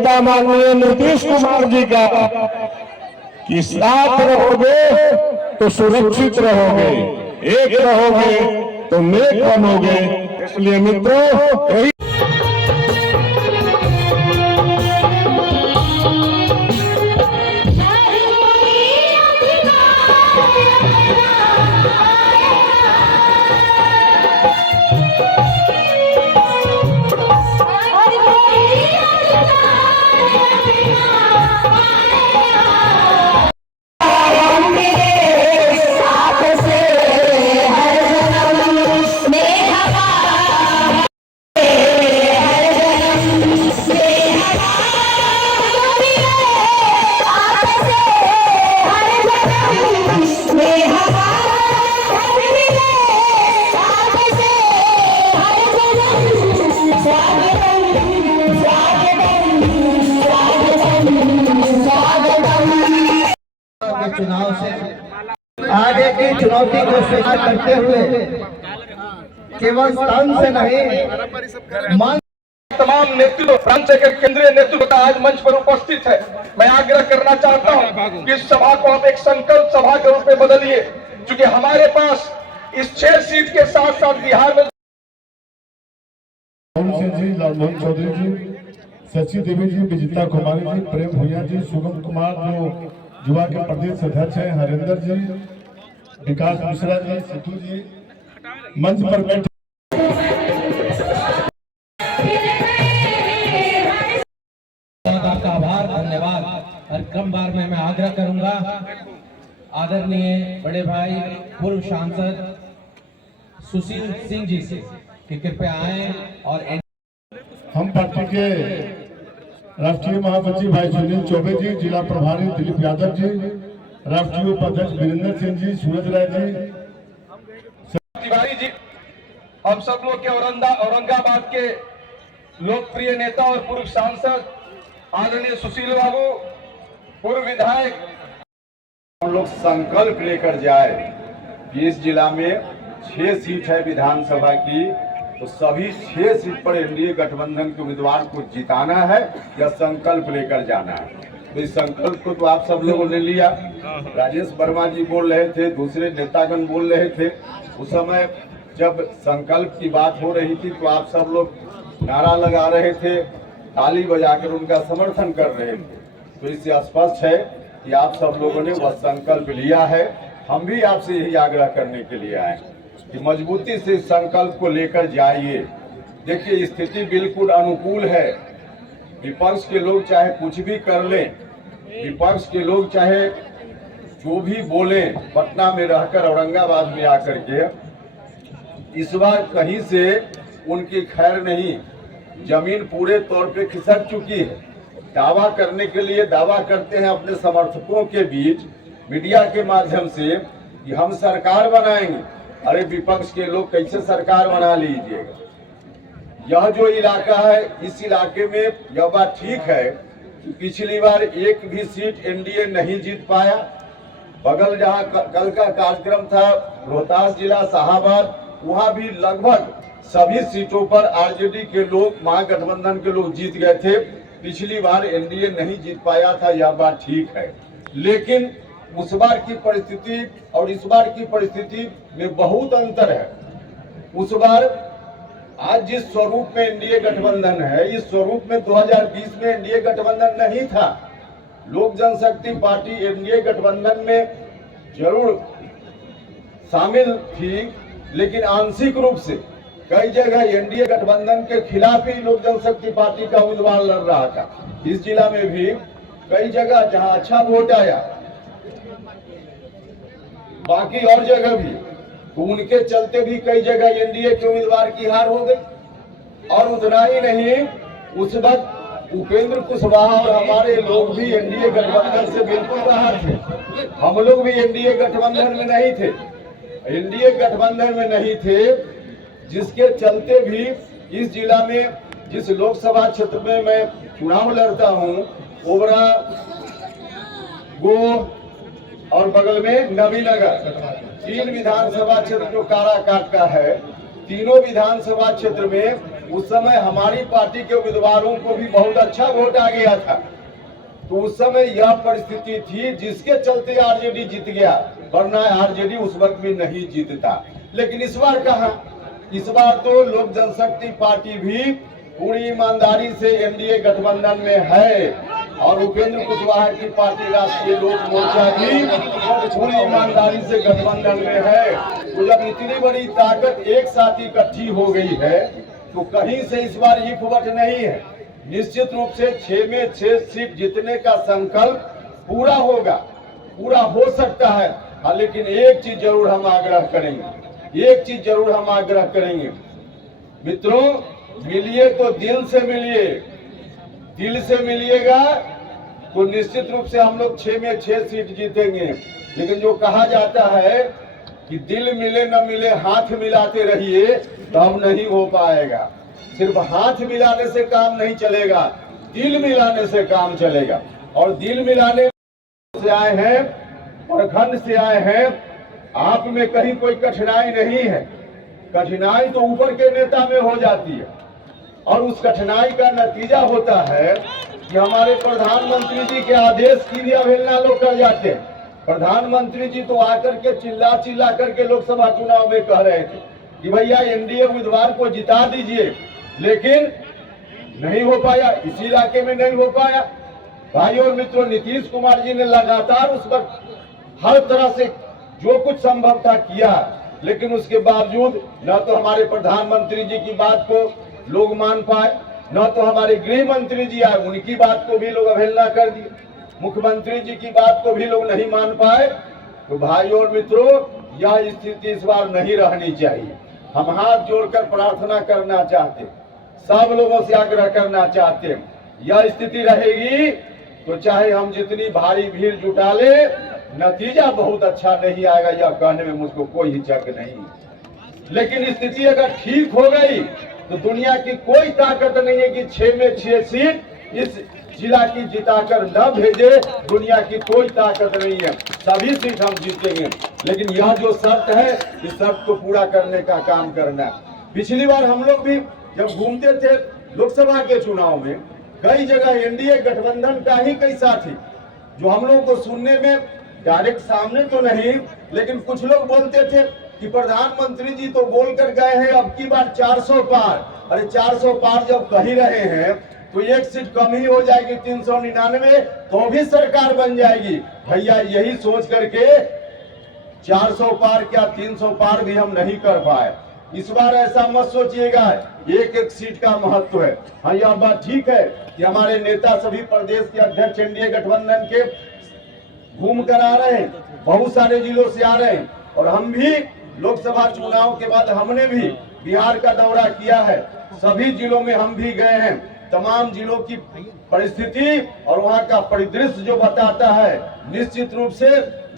माननीय नीतीश कुमार जी का कि साथ रहोगे तो सुरक्षित रहोगे, एक रहोगे तो नेक बनोगे। इसलिए मित्रों यही चुनाव से आगे की चुनौती को स्वीकार करते हुए केवल तन से नहीं मन तमाम नेतृत्व फ्रांस के केंद्रीय नेतृत्व का आज मंच पर उपस्थित है। मैं आग्रह करना चाहता हूं कि इस सभा को आप एक संकल्प सभा के रूप में बदलिए, क्योंकि हमारे पास इस 6 सीट के साथ साथ बिहार में जी, लालमोहन चौधरी जी, शशि देवी जी, विजिता कुमारी जी, प्रेम भूया जी, शुभम कुमार जो युवा के प्रदेश अध्यक्ष हैं, हरिंदर जी, विकास मिश्रा जी, सिद्धू जी मंच पर बैठे। आपका आभार, धन्यवाद। और क्रम बार में मैं आग्रह करूंगा आदरणीय बड़े भाई पूर्व सांसद सुशील सिंह जी से कि कृपया आए और हम पार्टी के राष्ट्रीय महासचिव भाई सुनील चौबे जी, जिला प्रभारी दिलीप यादव जी, राष्ट्रीय उपाध्यक्ष वीरेंद्र सिंह जी, सूरज राय जी, तिवारी जी, हम सब लोग के औरंगाबाद के लोकप्रिय नेता और पूर्व सांसद आदरणीय सुशील बाबू, पूर्व विधायक। हम लोग संकल्प लेकर जाए कि इस जिला में 6 सीट है विधानसभा की, तो सभी 6 सीट पर एनडीए गठबंधन के उम्मीदवार को जिताना है या संकल्प लेकर जाना है। तो इस संकल्प को तो आप सब लोगों ने लिया। राजेश वर्मा जी बोल रहे थे, दूसरे नेतागण बोल रहे थे। उस समय जब संकल्प की बात हो रही थी तो आप सब लोग नारा लगा रहे थे, ताली बजाकर उनका समर्थन कर रहे थे। तो इससे स्पष्ट है कि आप सब लोगों ने वह संकल्प लिया है। हम भी आपसे यही आग्रह करने के लिए आए कि मजबूती से इस संकल्प को लेकर जाइए। देखिए, स्थिति बिल्कुल अनुकूल है। विपक्ष के लोग चाहे कुछ भी कर लें, विपक्ष के लोग चाहे जो भी बोलें, पटना में रहकर औरंगाबाद में आकर के, इस बार कहीं से उनकी खैर नहीं। जमीन पूरे तौर पे खिसक चुकी है। दावा करने के लिए दावा करते हैं अपने समर्थकों के बीच मीडिया के माध्यम से कि हम सरकार बनाएंगे। अरे विपक्ष के लोग कैसे सरकार बना लीजिएगा। यह जो इलाका है, इस इलाके में यह बात ठीक है कि पिछली बार एक भी सीट एनडीए नहीं जीत पाया। बगल जहां कल का कार्यक्रम था रोहतास जिला शाहाबाद, वहां भी लगभग सभी सीटों पर आरजेडी के लोग, महागठबंधन के लोग जीत गए थे। पिछली बार एनडीए नहीं जीत पाया था, यह बात ठीक है। लेकिन उस बार की परिस्थिति और इस बार की परिस्थिति में बहुत अंतर है। उस बार आज जिस स्वरूप में एनडीए गठबंधन है, इस स्वरूप में 2020 में एनडीए गठबंधन नहीं था। लोक जनशक्ति पार्टी एनडीए गठबंधन में जरूर शामिल थी, लेकिन आंशिक रूप से कई जगह एनडीए गठबंधन के खिलाफ ही लोक जनशक्ति पार्टी का उम्मीदवार लड़ रहा था। इस जिला में भी कई जगह जहां अच्छा वोट आया, बाकी और जगह भी, तो उनके चलते भी कई जगह एनडीए के उम्मीदवार की हार हो गई। और उतना ही नहीं, उस वक्त उपेंद्र कुशवाहा और हमारे लोग भी एनडीए गठबंधन से बिल्कुल बाहर थे। हम लोग भी एनडीए गठबंधन में नहीं थे, एनडीए गठबंधन में नहीं थे, जिसके चलते भी इस जिला में, जिस लोकसभा क्षेत्र में मैं चुनाव लड़ता हूं, ओबरा, गोह और बगल में नवीनगर, 3 विधानसभा क्षेत्र जो काराकाट का है, तीनों विधानसभा क्षेत्र में उस समय हमारी पार्टी के उम्मीदवारों को भी बहुत अच्छा वोट आ गया था। तो उस समय यह परिस्थिति थी जिसके चलते आरजेडी जीत गया, वरना आरजेडी उस वक्त भी नहीं जीतता। लेकिन इस बार कहा, इस बार तो लोक जनशक्ति पार्टी भी पूरी ईमानदारी से एनडीए गठबंधन में है और उपेंद्र कुशवाहा की पार्टी राष्ट्रीय लोक मोर्चा भी पूरी ईमानदारी से गठबंधन में है। तो जब इतनी बड़ी ताकत एक साथ इकट्ठी हो गई है तो कहीं से इस बार इफवट नहीं है। निश्चित रूप से 6 में 6 सीट जीतने का संकल्प पूरा होगा, पूरा हो सकता है। हाँ, लेकिन एक चीज जरूर हम आग्रह करेंगे, एक चीज जरूर हम आग्रह करेंगे, मित्रों, मिलिए तो दिल से मिलिए। दिल से मिलिएगा तो निश्चित रूप से हम लोग 6 में 6 सीट जीतेंगे। लेकिन जो कहा जाता है कि दिल मिले न मिले हाथ मिलाते रहिए, तब नहीं हो पाएगा। सिर्फ हाथ मिलाने से काम नहीं चलेगा, दिल मिलाने से काम चलेगा। और दिल मिलाने से आए हैं, प्रखंड से आए हैं, आप में कहीं कोई कठिनाई नहीं है। कठिनाई तो ऊपर के नेता में हो जाती है और उस कठिनाई का नतीजा होता है कि हमारे प्रधानमंत्री जी के आदेश की भी अवहेलना लोग कर जाते हैं। प्रधानमंत्री जी तो आकर के चिल्ला चिल्ला करके लोकसभा चुनाव में कह रहे थे कि भैया एनडीए उम्मीदवार को जिता दीजिए, लेकिन नहीं हो पाया, इसी इलाके में नहीं हो पाया। भाइयों और मित्रों, नीतीश कुमार जी ने लगातार उस वक्त हर तरह से जो कुछ संभव था किया, लेकिन उसके बावजूद न तो हमारे प्रधानमंत्री जी की बात को लोग मान पाए, न तो हमारे गृह मंत्री जी आए, उनकी बात को भी लोग अवहेलना कर दिए, मुख्यमंत्री जी की बात को भी लोग नहीं मान पाए। तो भाइयों और मित्रों, यह स्थिति इस बार नहीं रहनी चाहिए। हम हाथ जोड़कर प्रार्थना करना चाहते, सब लोगों से आग्रह करना चाहते, यह स्थिति रहेगी तो चाहे हम जितनी भारी भीड़ जुटा ले, नतीजा बहुत अच्छा नहीं आएगा, यह कहने में मुझको कोई हिचक नहीं। लेकिन स्थिति अगर ठीक हो गई तो दुनिया की कोई ताकत नहीं है कि 6 में 6 सीट इस जिला की जिताकर न भेजे, दुनिया की कोई ताकत नहीं है, सभी सीट हम जीतेंगे। लेकिन यह जो शर्त है, इस शर्त को पूरा करने का काम करना है। पिछली बार हम लोग भी जब घूमते थे लोकसभा के चुनाव में, कई जगह एनडीए गठबंधन का ही कई साथी जो हम लोग को सुनने में डायरेक्ट सामने तो नहीं, लेकिन कुछ लोग बोलते थे कि प्रधानमंत्री जी तो बोल कर गए हैं अब की बार 400 पार। अरे 400 पार जब कह ही रहे हैं तो एक सीट कम ही हो जाएगी, 399, तो भी सरकार बन जाएगी। भैया यही सोच करके 400 पार क्या 300 पार भी हम नहीं कर पाए। इस बार ऐसा मत सोचिएगा, एक एक सीट का महत्व है। हाँ, यह बात ठीक है कि हमारे नेता सभी प्रदेश के अध्यक्ष एनडीए गठबंधन के घूम कर आ रहे हैं, बहुत सारे जिलों से आ रहे हैं, और हम भी लोकसभा चुनाव के बाद हमने भी बिहार का दौरा किया है, सभी जिलों में हम भी गए हैं। तमाम जिलों की परिस्थिति और वहां का परिदृश्य जो बताता है, निश्चित रूप से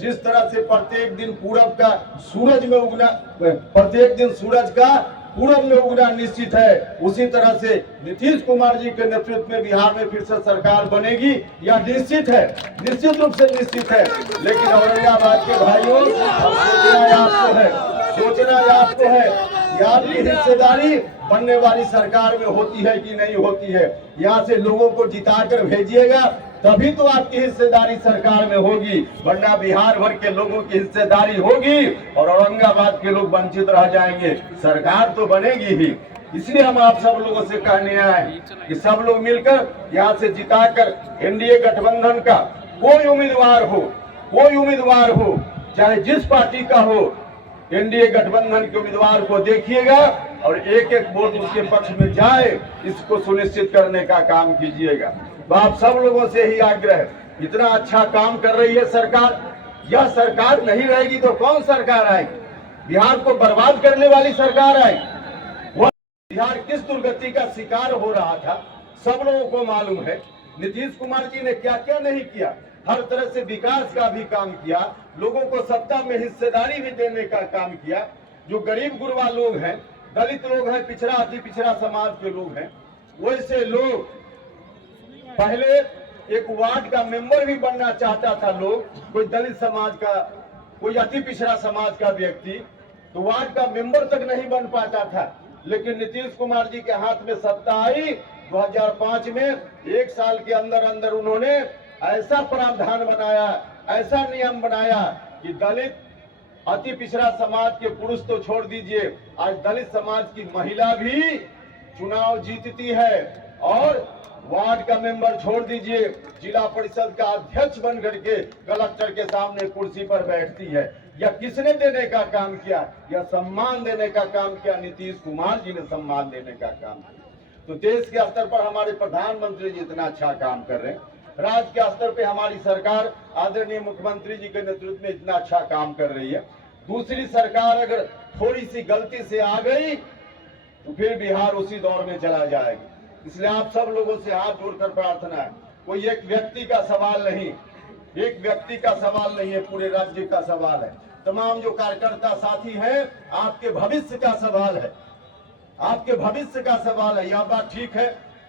जिस तरह से प्रत्येक दिन पूरब का सूरज में उगना, प्रत्येक दिन सूरज का पूरब में उगना निश्चित है, उसी तरह से नीतीश कुमार जी के नेतृत्व में बिहार में फिर से सरकार बनेगी, यह निश्चित है, निश्चित रूप से निश्चित है। लेकिन औरंगाबाद के भाइयों, सोचना आपको है, सोचना आपको है कि आपकी हिस्सेदारी बनने वाली सरकार में होती है कि नहीं होती है। यहाँ से लोगों को जिताकर भेजिएगा, तभी तो आपकी हिस्सेदारी सरकार में होगी, वरना बिहार भर के लोगों की हिस्सेदारी होगी और औरंगाबाद के लोग वंचित रह जाएंगे। सरकार तो बनेगी ही। इसलिए हम आप सब लोगों से कहने आए कि सब लोग मिलकर यहाँ से जिताकर एनडीए गठबंधन का कोई उम्मीदवार हो, चाहे जिस पार्टी का हो, एनडीए गठबंधन के उम्मीदवार को देखिएगा और एक एक वोट उसके पक्ष में जाए, इसको सुनिश्चित करने का काम कीजिएगा। आप सब लोगों से ही आग्रह है, इतना अच्छा काम कर रही है सरकार, यह सरकार नहीं रहेगी तो कौन सरकार आएगी? बिहार को बर्बाद करने वाली सरकार आएगी। वह बिहार किस दुर्गति का शिकार हो रहा था सब लोगों को मालूम है। नीतीश कुमार जी ने क्या क्या नहीं किया, हर तरह से विकास का भी काम किया, लोगों को सत्ता में हिस्सेदारी भी देने का काम किया। जो गरीब गुरबा लोग हैं, दलित लोग हैं, पिछड़ा अति पिछड़ा समाज के लोग हैं, वैसे लोग पहले एक वार्ड का मेंबर भी बनना चाहता था लोग, कोई दलित समाज का, कोई अति पिछड़ा समाज का व्यक्ति, तो वार्ड का मेंबर तक नहीं बन पाता था। लेकिन नीतीश कुमार जी के हाथ में सत्ता आई 2005 में, 1 साल के अंदर अंदर उन्होंने ऐसा प्रावधान बनाया, ऐसा नियम बनाया कि दलित अति पिछड़ा समाज के पुरुष तो छोड़ दीजिए, आज दलित समाज की महिला भी चुनाव जीतती है और वार्ड का मेंबर छोड़ दीजिए, जिला परिषद का अध्यक्ष बन करके कलेक्टर के सामने कुर्सी पर बैठती है। यह किसने देने का काम किया? यह सम्मान देने का काम किया, नीतीश कुमार जी ने सम्मान देने का काम किया। तो देश के स्तर पर हमारे प्रधानमंत्री जी इतना अच्छा काम कर रहे हैं, राज्य के स्तर पे हमारी सरकार आदरणीय मुख्यमंत्री जी के नेतृत्व में इतना अच्छा काम कर रही है। दूसरी सरकार अगर थोड़ी सी गलती से आ गई तो फिर बिहार उसी दौर में चला जाएगा। इसलिए आप सब लोगों से हाथ जोड़कर प्रार्थना है, कोई एक व्यक्ति का सवाल नहीं, एक व्यक्ति का सवाल नहीं है, पूरे राज्य का सवाल है। तमाम जो कार्यकर्ता साथी हैं, आपके भविष्य का सवाल है, आपके भविष्य का सवाल है। यह बात ठीक है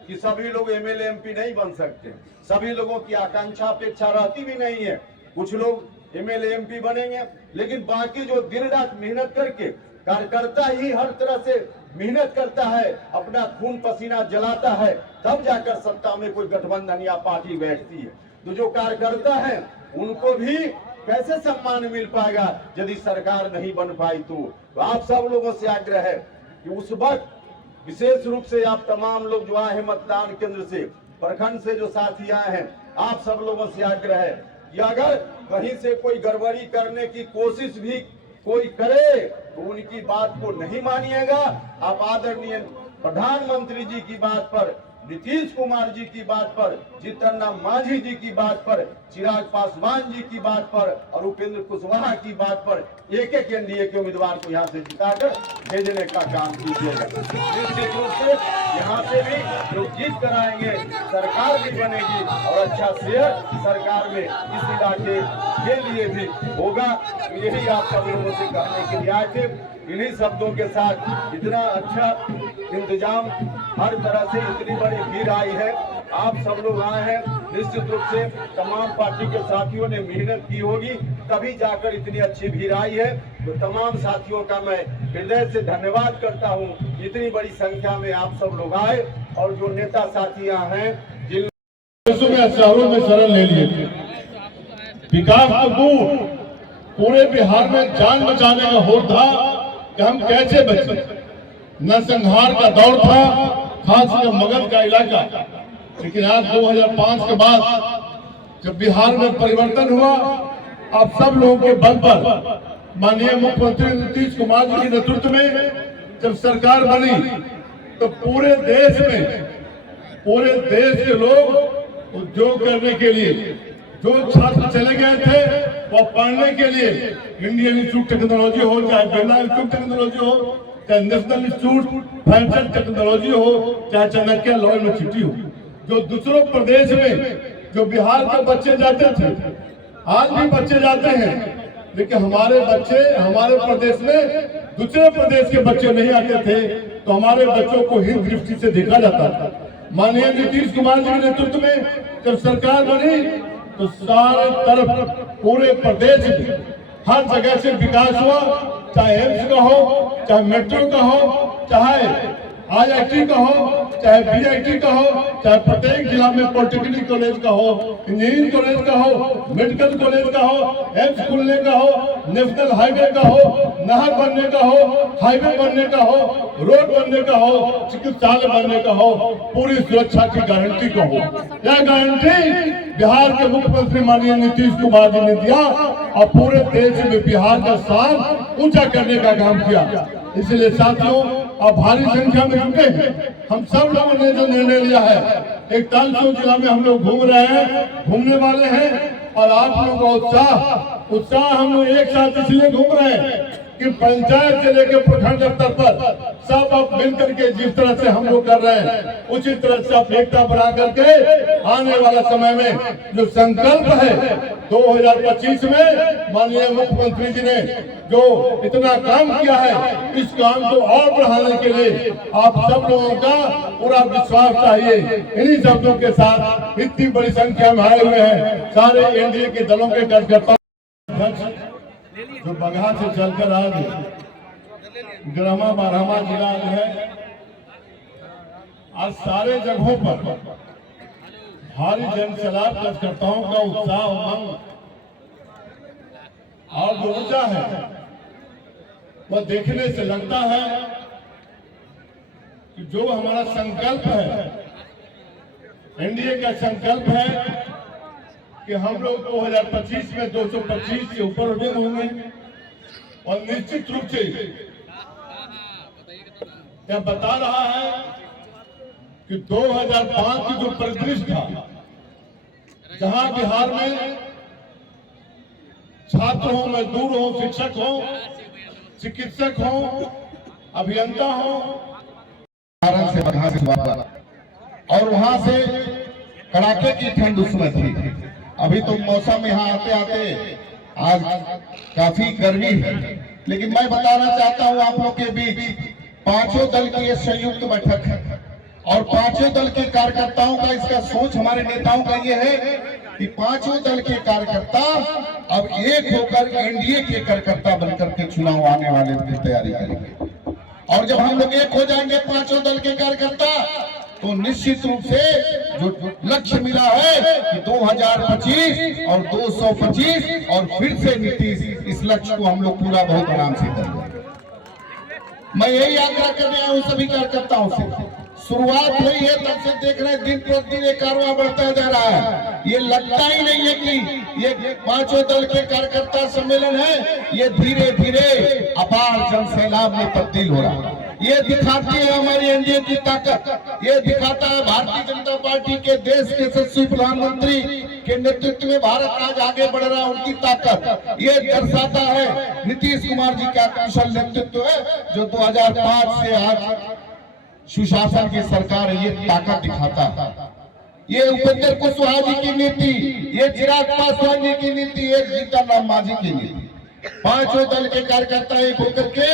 कि सभी लोग एमएलए एमपी नहीं बन सकते, सभी लोगों की आकांक्षा अपेक्षा रहती भी नहीं है। कुछ लोग एमएलए एमपी बनेंगे, लेकिन बाकी जो दिन रात मेहनत करके, कार्यकर्ता ही हर तरह से मेहनत करता है, अपना खून पसीना जलाता है, तब जाकर सत्ता में कोई गठबंधन या पार्टी बैठती है। तो जो कार्यकर्ता है उनको भी कैसे सम्मान मिल पाएगा यदि सरकार नहीं बन पाई? तो आप सब लोगों से आग्रह है कि उस वक्त विशेष रूप से आप तमाम लोग जो आए हैं मतदान केंद्र से, प्रखंड से जो साथी आए हैं, आप सब लोगों से आग्रह है कि अगर कहीं से कोई गड़बड़ी करने की कोशिश भी कोई करे तो उनकी बात को नहीं मानिएगा। आप आदरणीय प्रधानमंत्री जी की बात पर, नीतीश कुमार जी की बात पर, जीतन राम मांझी जी की बात पर, चिराग पासवान जी की बात पर और उपेंद्र कुशवाहा की बात पर एक एक एनडीए के उम्मीदवार को यहाँ से जिताकर भेजने का काम कीजिएगा। निश्चित रूप से यहाँ से भी लोग जीत कराएंगे, सरकार भी बनेगी और अच्छा शेयर सरकार में इस इलाके के लिए भी होगा। यही आप सब लोगों से कहने के लिए आए थे। इन्हीं शब्दों के साथ इतना अच्छा इंतजाम, हर तरह से इतनी बड़ी भीड़ आई है, आप सब लोग आए हैं, निश्चित रूप से तमाम पार्टी के साथियों ने मेहनत की होगी, तभी जाकर इतनी अच्छी भीड़ आई है। तो तमाम साथियों का मैं हृदय से धन्यवाद करता हूं, इतनी बड़ी संख्या में आप सब लोग आए और जो नेता साथी यहाँ हैं, जिन शहरों में शरण ले लिए थे, विकास को दूर पूरे बिहार में जान बचाने का होड़ था कि हम कैसे बचे। नरसंहार का दौर था, खासकर मगध का इलाका। लेकिन आज 2005 के बाद जब बिहार में परिवर्तन हुआ, आप सब लोगों के बल पर माननीय मुख्यमंत्री नीतीश कुमार जी के नेतृत्व में जब सरकार बनी तो पूरे देश के लोग उद्योग करने के लिए, जो छात्र चले गए थे वो पढ़ने के लिए, इंडियन इंस्टीट्यूट टेक्नोलॉजी हो, चाहे बिरला इंस्टीट्यूट टेक्नोलॉजी हो, चाहे नेशनल इंस्टीट्यूट फैशन टेक्नोलॉजी हो, चाहे चाणक्य लॉ यूनिवर्सिटी हो, जो दूसरों प्रदेश में जो बिहार के बच्चे जाते थे, आज भी बच्चे जाते हैं, लेकिन हमारे बच्चे हमारे प्रदेश में दूसरे प्रदेश के बच्चे नहीं आते थे, तो हमारे बच्चों को हीन दृष्टि से देखा जाता था। माननीय नीतीश कुमार जी के नेतृत्व में जब सरकार बनी तो सारे तरफ पूरे प्रदेश में हर जगह से विकास हुआ, चाहे एम्स का हो, चाहे मेट्रो का हो, चाहे IIT का हो, चाहे BIT का हो, चाहे प्रत्येक जिला में पॉलिटेक्निक कॉलेज का हो, इंजीनियरिंग कॉलेज का हो, मेडिकल कॉलेज का हो, एम्स खुलने का हो, नेशनल हाईवे का हो, नहर बनने का हो, हाईवे बनने का हो, रोड बनने का हो, चिकित्सालय बनने का हो, पूरी सुरक्षा की गारंटी का हो। यह गारंटी बिहार के मुख्यमंत्री माननीय नीतीश कुमार जी ने दिया और पूरे देश में बिहार का स्थान ऊंचा करने का काम किया। इसलिए साथियों, आप भारी संख्या में जुटे हैं। हम सब लोगों ने जो निर्णय लिया है, 41 जिला में हम लोग घूम रहे हैं, घूमने वाले हैं, और आप लोगों का उत्साह हम लोग एक साथ इसलिए घूम रहे हैं कि पंचायत से लेकर प्रखंड स्तर पर सब आप मिलकर के जिस तरह से हम लोग कर रहे हैं, उसी तरह से आप एकता बना करके आने वाला समय में जो संकल्प है 2025 में माननीय मुख्यमंत्री जी ने जो इतना काम किया है, इस काम को और बढ़ाने के लिए आप सब लोगों का पूरा विश्वास चाहिए। इन्हीं शब्दों के साथ इतनी बड़ी संख्या में आए हुए हैं सारे एनडीए के दलों के कार्यकर्ता जो बगहा से चलकर आज ग्रामा 12वां जिला जो है आज सारे जगहों पर भारी जन सैलाब कार्यकर्ताओं का उत्साह उमंग और जो ऊर्जा है वह देखने से लगता है कि जो हमारा संकल्प है, एनडीए का संकल्प है कि हम लोग 2025 में 225 से ऊपर वोटिंग होंगे और निश्चित रूप से यह बता रहा है कि 2005 की जो परिदृश्य था, जहां बिहार में छात्र हो, मजदूर हो, शिक्षक हो, चिकित्सक हो, अभियंता हो, से बधा से हुआ और वहां से कड़ाके की ठंड उसमें थी। अभी तो मौसम यहाँ आते आते आज काफी गर्मी है, लेकिन मैं बताना चाहता हूँ आप लोग के बीच पांचों दल की ये संयुक्त बैठक है और पांचों दल के कार्यकर्ताओं का इसका सोच हमारे नेताओं का ये है कि पांचों दल के कार्यकर्ता अब एक होकर एनडीए के कार्यकर्ता बनकर के चुनाव आने वाले की तैयारी करेंगे। और जब हम लोग एक हो जाएंगे पांचों दल के कार्यकर्ता, तो निश्चित रूप से जो लक्ष्य मिला है कि 2025 और 225 और फिर से नीतीश, इस लक्ष्य को हम लोग पूरा बहुत आराम से करेंगे। मैं यही आग्रह करने आया हूँ सभी कार्यकर्ताओं से। शुरुआत हुई है तब से देख रहे हैं दिन प्रतिदिन ये कारवां बढ़ता जा रहा है। ये लगता ही नहीं है कि ये पांचों दल के कार्यकर्ता सम्मेलन है, ये धीरे धीरे अपार जन सैलाब में तब्दील हो रहा है। ये दिखाती है हमारी एनडीए की ताकत, ये दिखाता है भारतीय जनता पार्टी के देश के यशस्वी प्रधानमंत्री के नेतृत्व में भारत आज आगे बढ़ रहा है, उनकी ताकत। ये दर्शाता है नीतीश कुमार जी का कुशल नेतृत्व है, जो 2005 से आज सुशासन की सरकार है, ये ताकत दिखाता है। ये उपेंद्र कुशवाहा जी की नीति, ये चिराग पासवान जी की नीति, ये जीतन राम मांझी की नीति, पांचों दल के कार्यकर्ता एक होकर के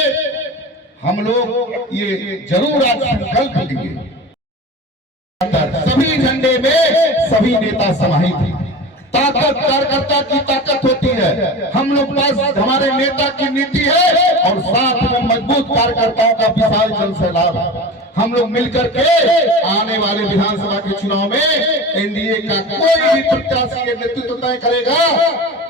हम लोग ये जरूर आज संकल्प लेंगे। सभी झंडे में सभी नेता समाहित हैं। ताकत कार्यकर्ता की ताकत होती है। हम लोग पास हमारे नेता की नीति है और साथ में मजबूत कार्यकर्ताओं का विशाल जन सैलाब है। हम लोग मिलकर के आने वाले विधानसभा के चुनाव में एनडीए का कोई भी प्रत्याशी के नेतृत्व तय करेगा,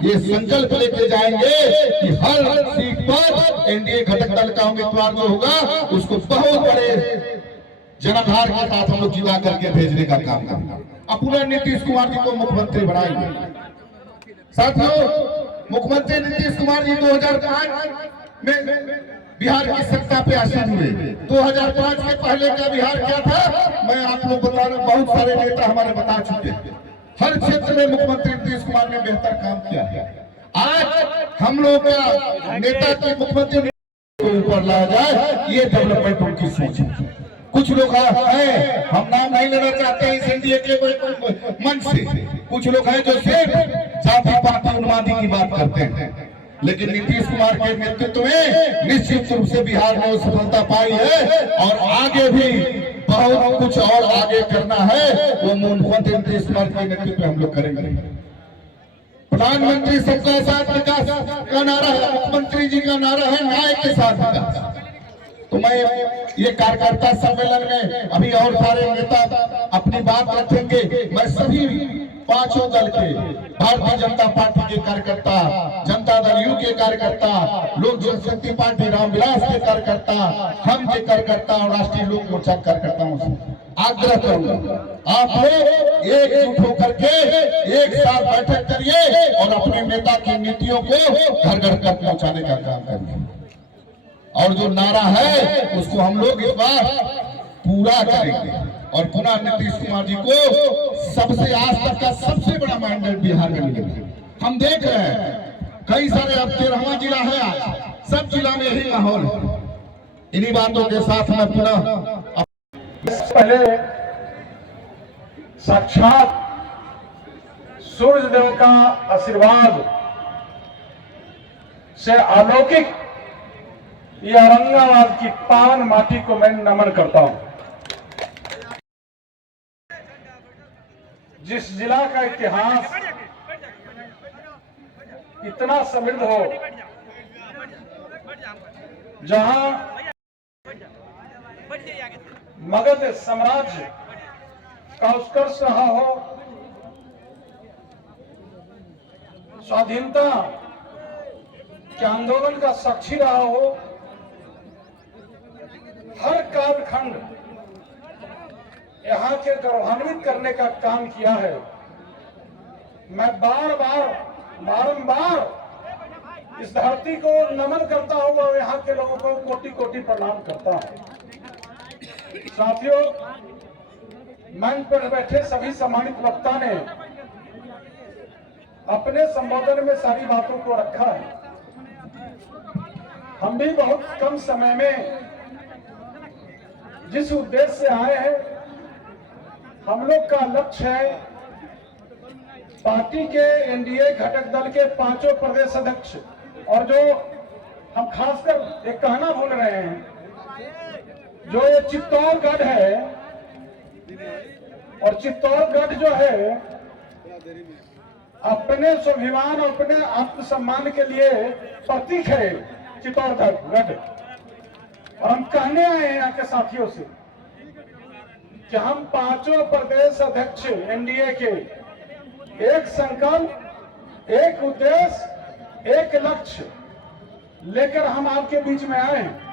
ये संकल्प लेके जाएंगे कि हर सीट पर एनडीए घटक दल का उम्मीदवार जो होगा उसको बहुत बड़े जनाधार के साथ हम लोग जिला करके भेजने का काम करेंगे। अपना नीतीश कुमार जी को मुख्यमंत्री बनाएंगे। साथियों, मुख्यमंत्री नीतीश कुमार जी 2005 में बिहार की सत्ता पे आसीन हुए। 2005 के पहले का बिहार क्या था, मैं आप लोग बता रहा, बहुत सारे नेता हमारे बता चुके हैं। हर क्षेत्र में मुख्यमंत्री नीतीश कुमार ने बेहतर काम किया है। आज हम लोग का नेता के मुख्यमंत्री को ऊपर लाया जाए, ये डेवलपमेंट उनकी सोच है। कुछ लोग हैं, हम नाम नहीं लेना चाहते हैं इस एनडीए के मंच से, कुछ लोग हैं जो सिर्फ जाति पाति उन्मादी की बात करते हैं, लेकिन नीतीश कुमार के नेतृत्व में निश्चित रूप से बिहार में सफलता पाई है और आगे भी बहुत कुछ और आगे करना है, वो मुख्यमंत्री नीतीश कुमार के नेतृत्व में हम लोग करेंगे। प्रधानमंत्री सबका साथ विकास का नारा है, मुख्यमंत्री जी का नारा है न्याय के साथ विकास। तो मैं ये कार्यकर्ता सम्मेलन में अभी और सारे नेता अपनी बात रखेंगे। मैं सभी पांचों दल के, भारतीय जनता पार्टी के कार्यकर्ता, जनता दल यू के कार्यकर्ता, लोक जनशक्ति पार्टी रामविलास के कार्यकर्ता, हम के कार्यकर्ता और राष्ट्रीय लोक मोर्चा कार्यकर्ताओं से आग्रह करूंगा, आप लोग एकजुट होकर के एक साथ बैठक करिए और अपने नेता की नीतियों को घर घर तक पहुंचाने का काम करिए। और जो नारा है उसको हम लोग इस बार पूरा करेंगे और पुनः नीतीश कुमार जी को सबसे आज तक का सबसे बड़ा मैंडेट बिहार में मिलेगा। हम देख रहे हैं कई सारे, अब 13वां जिला है, आज सब जिला में यही माहौल है। इन्हीं बातों के साथ मैं पुनः पहले साक्षात सूर्य देव का आशीर्वाद से अलौकिक ये औरंगाबाद की पावन माटी को मैं नमन करता हूं। जिस जिला का इतिहास इतना समृद्ध हो, जहां मगध साम्राज्य का उत्कर्ष रहा हो, स्वाधीनता के आंदोलन का साक्षी रहा हो, हर कालखंड यहाँ के गौरवान्वित करने का काम किया है। मैं बारंबार इस धरती को नमन करता हूँ और यहाँ के लोगों को कोटि कोटि प्रणाम करता हूँ। साथियों, मंच पर बैठे सभी सम्मानित वक्ता ने अपने संबोधन में सारी बातों को रखा है। हम भी बहुत कम समय में जिस उद्देश्य से आए हैं, हम लोग का लक्ष्य है पार्टी के एनडीए घटक दल के 5 प्रदेश अध्यक्ष, और जो हम खासकर एक कहना भूल रहे हैं, जो ये चित्तौड़गढ़ है, और चित्तौड़गढ़ जो है अपने स्वाभिमान और अपने आत्मसम्मान के लिए प्रतीक है चित्तौड़गढ़। और हम कहने आए हैं यहाँ के साथियों से कि हम 5 प्रदेश अध्यक्ष एनडीए के एक संकल्प, एक उद्देश्य, एक लक्ष्य लेकर हम आपके बीच में आए हैं।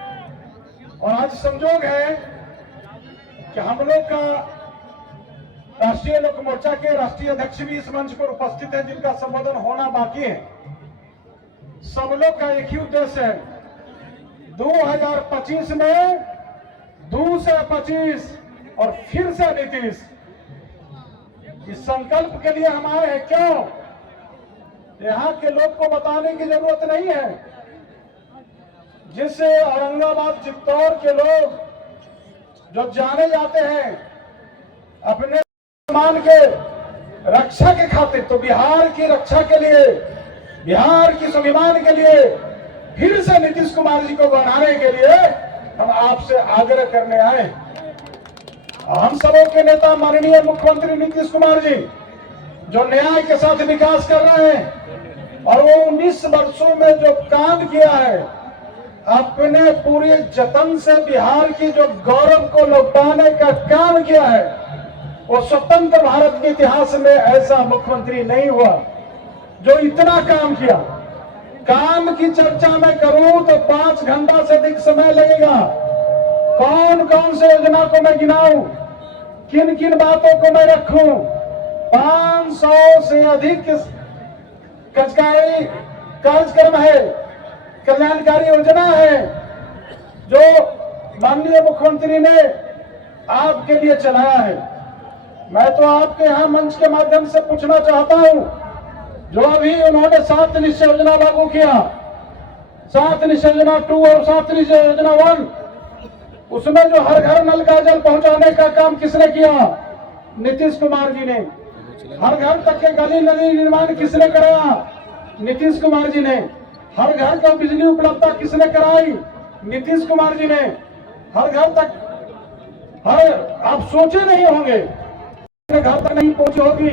और आज संजोग है कि हम लोग का राष्ट्रीय लोक मोर्चा के राष्ट्रीय अध्यक्ष भी इस मंच पर उपस्थित है, जिनका संबोधन होना बाकी है। सब लोग का एक ही उद्देश्य है, 2025 में 2 से 25 और फिर से नीतीश। इस संकल्प के लिए हम आए हैं। क्यों? यहाँ के लोग को बताने की जरूरत नहीं है। जिससे औरंगाबाद चित्तौड़ के लोग जो जाने जाते हैं अपने सम्मान के रक्षा के खातिर, तो बिहार की रक्षा के लिए, बिहार की स्वाभिमान के लिए फिर से नीतीश कुमार जी को बनाने के लिए हम आपसे आग्रह करने आए। हम सबों के नेता माननीय मुख्यमंत्री नीतीश कुमार जी जो न्याय के साथ विकास कर रहे हैं, और वो 19 वर्षों में जो काम किया है, अपने पूरे जतन से बिहार की जो गौरव को लौटाने का काम किया है, वो स्वतंत्र भारत के इतिहास में ऐसा मुख्यमंत्री नहीं हुआ जो इतना काम किया। काम की चर्चा मैं करूं तो 5 घंटा से अधिक समय लगेगा। कौन कौन से योजना को मैं गिनाऊं, किन किन बातों को मैं रखूं। 500 से अधिक कार्यक्रम है, कल्याणकारी योजना है जो माननीय मुख्यमंत्री ने आपके लिए चलाया है। मैं तो आपके यहाँ मंच के माध्यम से पूछना चाहता हूं, जो अभी उन्होंने 7 निश्चय योजना लागू किया, 7 निश्चय योजना 2 और 7 निश्चय योजना 1, उसमें जो हर घर नल का जल पहुंचाने का काम किसने किया? नीतीश कुमार जी ने। हर घर तक के गली नदी निर्माण किसने कराया? नीतीश कुमार जी ने। हर घर को बिजली उपलब्धता किसने कराई? नीतीश कुमार जी ने। हर घर तक, आप सोचे नहीं होंगे, घर तक नहीं पहुंची होगी।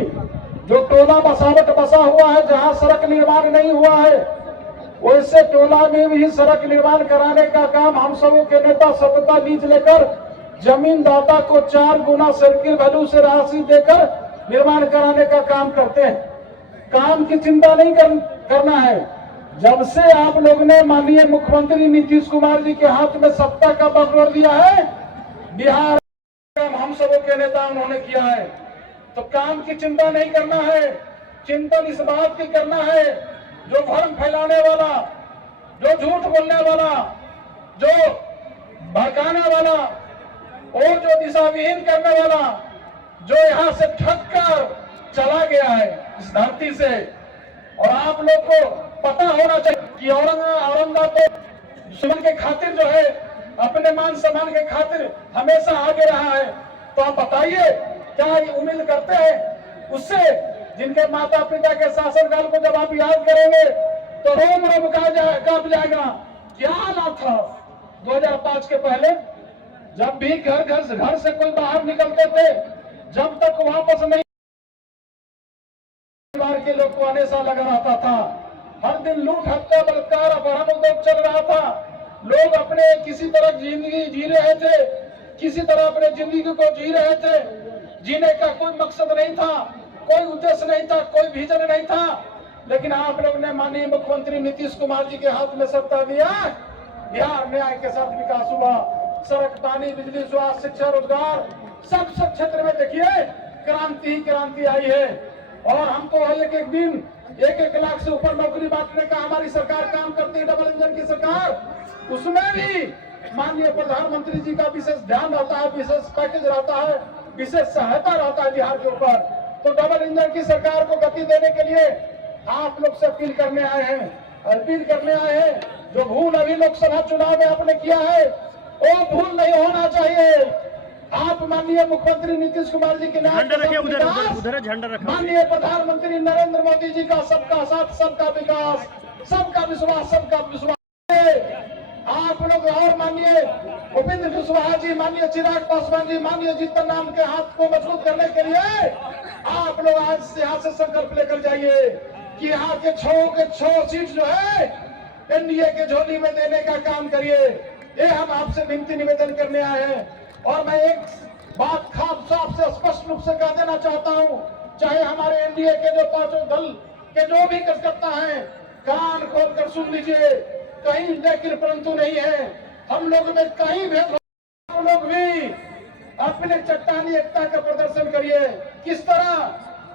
जो टोला बसावट बसा हुआ है, जहां सड़क निर्माण नहीं हुआ है, वैसे टोला में भी सड़क निर्माण कराने का काम हम सबों के नेता सतता लीज लेकर जमीन दाता को 4 गुना सर्किल वैल्यू से राशि देकर निर्माण कराने का काम करते हैं। काम की चिंता नहीं करना है। जब से आप लोग ने माननीय मुख्यमंत्री नीतीश कुमार जी के हाथ में सत्ता का पकड़ दिया है, बिहार हम सबों के नेता उन्होंने किया है, तो काम की चिंता नहीं करना है। चिंतन इस बात की करना है, जो भ्रम फैलाने वाला, जो झूठ बोलने वाला, जो भड़काने वाला और जो दिशा विहीन करने वाला, जो यहाँ से ठग कर चला गया है इस धरती से। और आप लोग को पता होना चाहिए कि औरंगा तो दुश्मन के खातिर जो है, अपने मान सम्मान के खातिर हमेशा आगे रहा है। तो आप बताइए, क्या उम्मीद करते हैं उससे, जिनके माता पिता के शासनकाल को जब आप याद करेंगे तो रोम रोम कांप जाएगा। क्या हालात था 2005 के पहले, जब भी घर से कोई बाहर निकलते थे, जब तक वापस नहीं परिवार के लोग को हमेशा लगा रहता था। हर दिन लूट हत्या बलात्कार अपहरण उद्योग चल रहा था। लोग अपने किसी तरह जिंदगी जी रहे थे। किसी तरह अपने जिंदगी को जी रहे थे। जीने का कोई मकसद नहीं था, कोई उद्देश्य नहीं था, कोई विजन नहीं था। लेकिन आप लोग ने माननीय मुख्यमंत्री नीतीश कुमार जी के हाथ में सत्ता दिया, बिहार न्याय के साथ विकास हुआ। सड़क, पानी, बिजली, स्वास्थ्य, शिक्षा, रोजगार, सब क्षेत्र में देखिए क्रांति ही क्रांति आई है। और हमको एक एक दिन 1-1 लाख से ऊपर नौकरी बांटने का हमारी सरकार काम करती है, डबल इंजन की सरकार। उसमें भी माननीय प्रधानमंत्री जी का विशेष ध्यान रहता है, विशेष पैकेज रहता है, विशेष सहायता रहता है बिहार के ऊपर। तो डबल इंजन की सरकार को गति देने के लिए आप लोग से अपील करने आए हैं। जो भूल अभी लोकसभा चुनाव में आपने किया है वो भूल नहीं होना चाहिए। आप माननीय मुख्यमंत्री नीतीश कुमार जी के नाम माननीय प्रधानमंत्री नरेंद्र मोदी जी का सबका साथ, सबका विकास, सबका विश्वास आप लोग और माननीय उपेंद्र कुशवाहा जी, माननीय चिराग पासवान जी, माननीय जीतन राम के हाथ को मजबूत करने के लिए आप लोग आज यहाँ से संकल्प लेकर जाइए कि यहाँ के 6 सीट जो है एनडीए के झोली में देने का काम करिए। ये हम आपसे विनती निवेदन करने आए हैं। और मैं एक बात साफ से स्पष्ट रूप से कह देना चाहता हूँ, चाहे हमारे एनडीए के जो 5 दल के जो भी कार्यकर्ता हैं, कान खोलकर सुन लीजिए, कहीं लेकिन परंतु नहीं है। हम लोग में कहीं भेदभाव, हम लोग भी अपने चट्टानी एकता का प्रदर्शन करिए। किस तरह?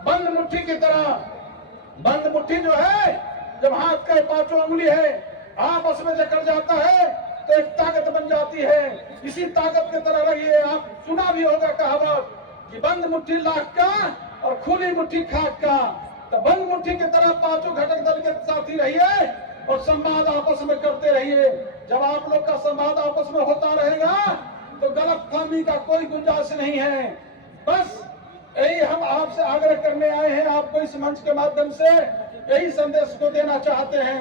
बंद मुट्ठी की तरह। बंद मुट्ठी जो है, जब हाथ का 5 उंगली है आपस में जकड़ जाता है तो एक ताकत बन जाती है। इसी ताकत की तरह रहिए। आप सुना भी होगा कहावत कि बंद मुट्ठी लाख का और खुली मुट्ठी खाक का। तो बंद मुट्ठी की तरह 5 घटक दल के साथी रहिए और संवाद आपस में करते रहिए। जब आप लोग का संवाद आपस में होता रहेगा तो गलतफहमी का कोई गुंजाइश नहीं है। बस यही हम आपसे आग्रह करने आए हैं। आपको इस मंच के माध्यम से यही संदेश को देना चाहते हैं।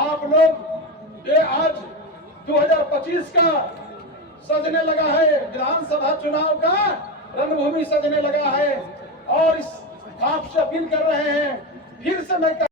आप लोग ये आज 2025 का सजने लगा है, विधानसभा चुनाव का रणभूमि सजने लगा है और इस आपसे अपील कर रहे हैं। फिर से मैं